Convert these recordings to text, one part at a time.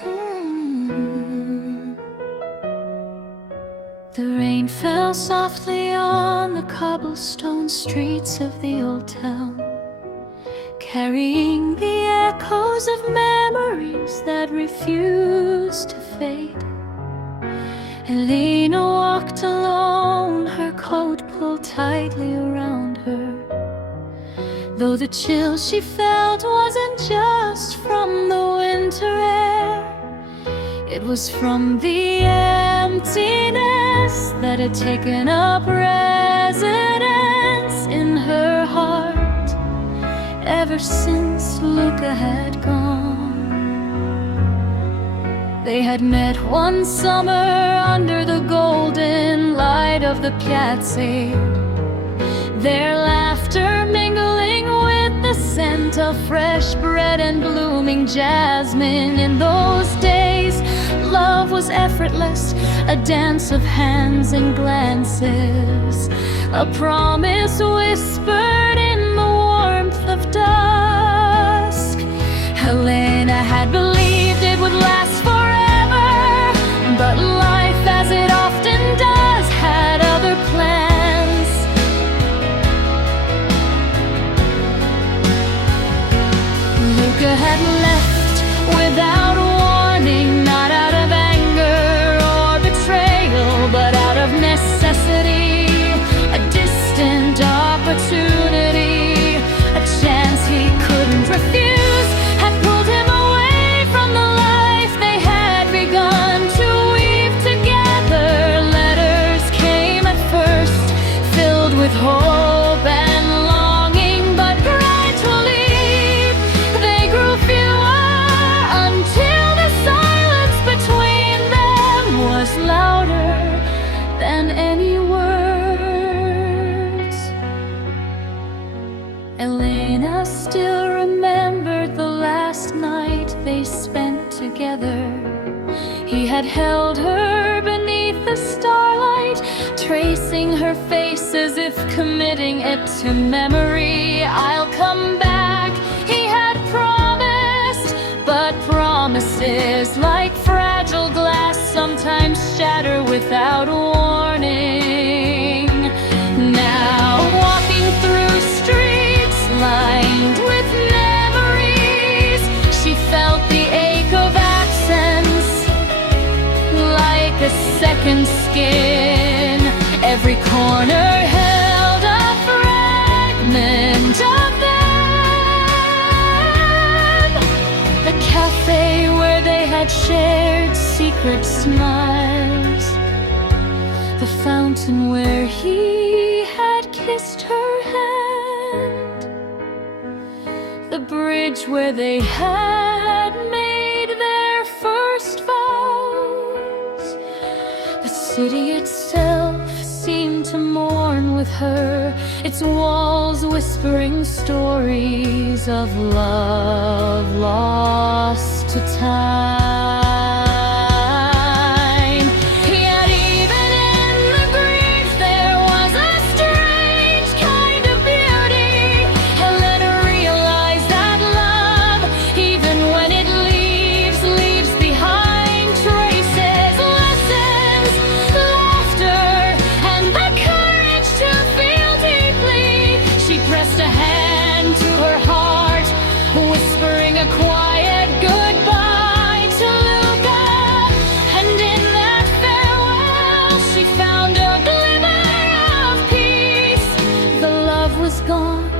Hmm. The rain fell softly on the cobblestone streets of the old town, carrying the echoes of memories that refused to fade. Elena walked alone, her coat pulled tightly around her, though the chill she felt wasn't just from the winter air. It was from the emptiness that had taken up residence in her heart ever since Luca had gone. They had met one summer under the golden light of the piazza, their laughter mingling with the scent of fresh bread and blooming jasmine. In those days, love was effortless, a dance of hands and glances, a promise whispered in the warmth of dusk. Helena had believed it would last forever, but life, as it often does, had other plans. Luca had left without warning, not out of anger or betrayal, but out of necessity, a distant opportunity, a chance he couldn't refuse, had pulled him away from the life they had begun to weave together. Letters came at first, filled with hope and longing, but gradually they grew fewer, until the silence between them was louder than any words. Elena still remembered the last night they spent together. He had held her beneath the starlight, tracing her face as if committing it to memory. I'll come back, he had promised, but promises, like fragile glass, sometimes shatter without warning. Now, walking through streets lined with memories, she felt the ache of accents, like a second skin. Every corner held a fragment of them, the cafe where they had shared secret smiles, the fountain where he had kissed her hand, the bridge where they had made their first vows. The city itself seemed to mourn with her, its walls whispering stories of love lost to time. Yet even in the grief there was a strange kind of beauty. Helena realized that love, even when it leaves behind traces, lessons, laughter, and the courage to feel deeply. She pressed a hand to her heart, whispering a quiet goodbye to Luca. And in that farewell, she found a glimmer of peace. The love was gone,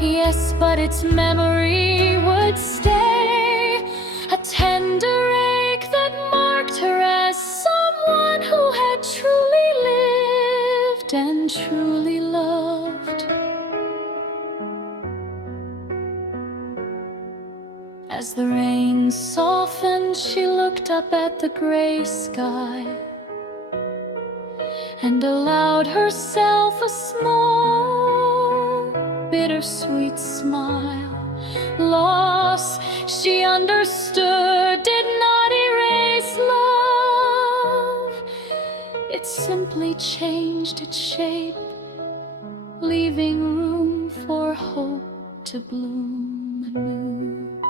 yes, but its memory would stay, a tender ache that marked her as someone who had truly lived and truly loved. As the rain softened, she looked up at the gray sky and allowed herself a small, bittersweet smile. Loss, she understood, did not erase love. It simply changed its shape, leaving room for hope to bloom anew.